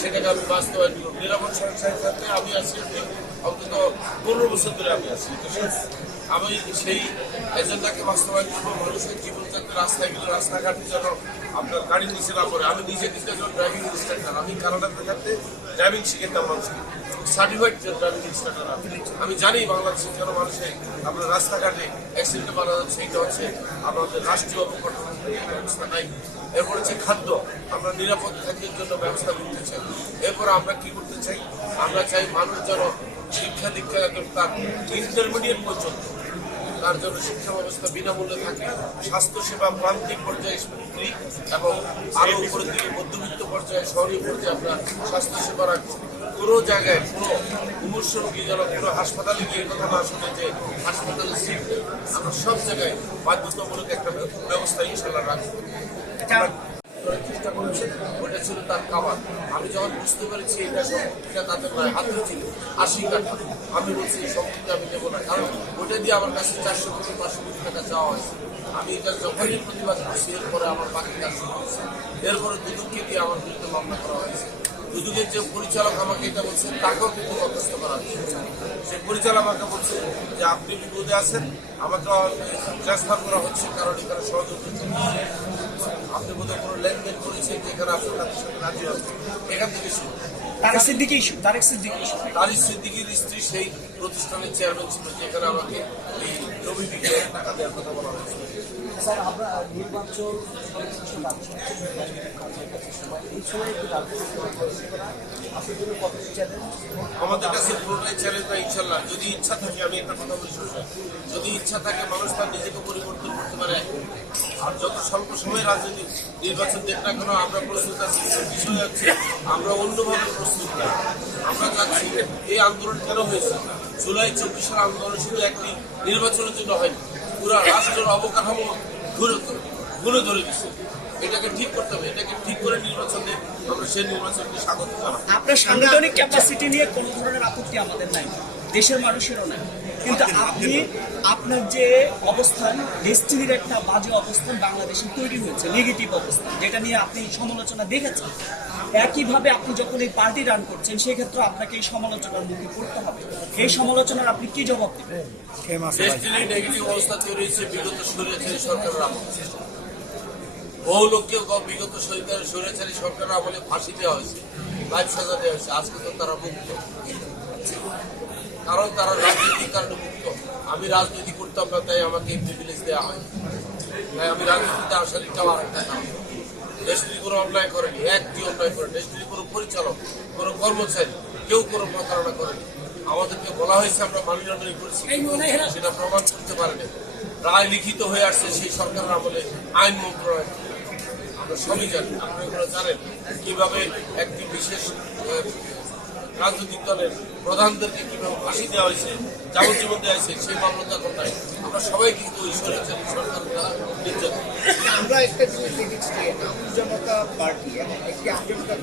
সেটাকে আমি বাস্তবায়ন করব। নিরাপদ সংস্থার ক্ষেত্রে আমি আছি অন্তত পনেরো বছর ধরে আমি আছি। আমি সেই এজেন্ডাকে বাস্তবায়ন করব, মানুষের জীবনযাত্রা রাস্তায় গেলে রাস্তাঘাটে যেন আপনার গাড়ি নিচে না পড়ে। আমি নিজে কিন্তু একজন ড্রাইভিং ইনস্ট্রাক্টর আমি কানাডাতে থাকতে ড্রাইভিং শিখেতাম মানুষকে সার্টিফাইড ড্রাইভিং ইনস্ট্রাক্টর আমি জানি বাংলাদেশের যেন মানুষের আপনার রাস্তাঘাটে অ্যাক্সিডেন্ট মারা যাচ্ছে, এটা হচ্ছে আমাদের রাষ্ট্রীয় ব্যবস্থা নাই। এরপর হচ্ছে খাদ্য, আমরা নিরাপদ খাদ্যের জন্য ব্যবস্থা করতে চাই। এরপর আমরা কি করতে চাই? আমরা চাই মানুষ যেন শিক্ষা দীক্ষা তার ইন্টারমিডিয়েট পর্যন্ত তার জন্য শিক্ষা ব্যবস্থা বিনামূল্যে থাকে। স্বাস্থ্যসেবা প্রান্তিক পর্যায়ে ফ্রি এবং আরও উপরের দিকে মধ্যবিত্ত পর্যায়ে শহরীয় পর্যায়ে আমরা স্বাস্থ্যসেবা রাখব। কোনো জায়গায় কোনো মুমূর্ষ রোগী যেন কোনো হাসপাতালে গিয়ে কথা না শুনে যে হাসপাতালে সিট নেই আমরা সব জায়গায় বাধ্যতামূলক একটা ব্যবস্থা ইনশাল্লাহ রাখব। করার চেষ্টা করেছে ওটা ছিল তার খাবার। আমি যখন বুঝতে পেরেছি এটা সম্পত্তিটা তাদের হাতে ছিল আশি কাঠা। আমি বলছি এই সম্পত্তি আমি নেব না কারণ দিয়ে আমার কাছে চারশো কোটি, পাঁচশো কোটি টাকা চাওয়া হয়েছে। আমি এটা যখনই প্রতিবাদ করছি, এরপরে আমার বাকি কাজ শুরু হয়েছে এরপরে দুদককে দিয়ে আমার বিরুদ্ধে মামলা করা হয়েছে। দুদকের যে পরিচালক আমাকে এটা বলছে, তাকেও কিন্তু বরখাস্ত করা হয়েছে। সে পরিচালক আমাকে বলছে যে, আপনি বিপদে আছেন। আমাকে ট্রান্সফার করা হচ্ছে কারণ এখানে সহযোগিতা আপনি বোধহয় কোনো লেনদেন করেছেন যেখানে আপনার তাদের সাথে রাজি এখান থেকে শুরু তারেক সিদ্দিকি ইস্যু তারেক সিদ্দিকি ইস্যু তারিক সিদ্দিকির স্ত্রী সেই প্রতিষ্ঠানের চেয়ারম্যান ছিল যেখানে আমাকে এই জমি বিক্রি টাকা দেওয়ার কথা বলা স্যার আমরা নির্বাচন আমাদের কাছে পুরোটাই চ্যালেঞ্জ না ইনশাল্লাহ। যদি ইচ্ছা থাকে আমি একটা কথা বলি যদি ইচ্ছা থাকে মানুষ তার নিজেকে পরিবর্তন করতে পারে। আর যত স্বল্প সময় রাজনীতি নির্বাচন দেখ না কেন, আমরা প্রস্তুত আছি বিষয় হচ্ছে আমরা অন্যভাবে প্রস্তুত না। আমরা চাচ্ছি এই আন্দোলন কেন হয়েছে? জুলাই চব্বিশের আন্দোলন শুধু একটি নির্বাচনের জন্য হয়নি, পুরো রাষ্ট্রের অবকাঠামো ঘুরে ধরে দিচ্ছে এটাকে ঠিক করতে হবে, এটাকে ঠিক করে নির্বাচনে আমরা সেই নির্বাচনকে স্বাগত জানাব। আপনার সাংগঠনিক ক্যাপাসিটি নিয়ে কোনো ধরনের আপত্তি আমাদের নাই, দেশের মানুষেরও নাই। কিন্তু আপনি আপনার যে অবস্থান ডেস্টিনির একটা বাজে অবস্থান বাংলাদেশে তৈরি হয়েছে নেগেটিভ অবস্থান যেটা নিয়ে আপনি সমালোচনা দেখেছেন। একইভাবে আপনি যখন এই পার্টি রান করছেন সেক্ষেত্রে আপনাকে এই সমালোচনার মুখে পড়তে হবে। এই সমালোচনার আপনি কি জবাব দেবেন? নেগেটিভ অবস্থা তৈরি হয়েছে বিগত স্বৈরাচারী সরকারের আমলে। বহু লোককে বিগত সরকার স্বৈরাচারী আমলে ফাঁসি দেওয়া হয়েছে লাইফ সাজা দেওয়া হয়েছে। আজকে তো তারা মুক্ত। কারণ তারা রাজনীতির কারণে মুক্ত। আমি রাজনীতি করতাম না, তাই আমাকে প্রিভিলেজ দেওয়া হয়। তাই আমি রাজনীতিতে আসার এটাও আর একটা কারণ। দেশটি কোনো অন্যায় করেনি, একটি অন্যায় করেনি। দেশটির কোনো পরিচালক, কোনো কর্মচারী, কেউ কোনো প্রতারণা করেনি। আমাদেরকে বলা হয়েছে, আমরা মানি লন্ডারিং করেছি। সেটা প্রমাণ করতে পারেনি। রায় লিখিত হয়ে আসছে, সেই সরকারের আমলে আইন মন্ত্রণালয়। আমরা সবই জানি, আপনারা জানেন। কীভাবে একটি বিশেষ রাজনৈতিক দলের প্রধানদেরকে কীভাবে ফাঁসি দেওয়া হয়েছে, যাবজ্জীবন দেওয়া হয়েছে, সেই মামলা এখন নাই। আমরা সবাই কিন্তু ঈশ্বরের সরকার আমরা একটা জিনিস দেখেছি আম জনতা পার্টি এবং একটি আম দল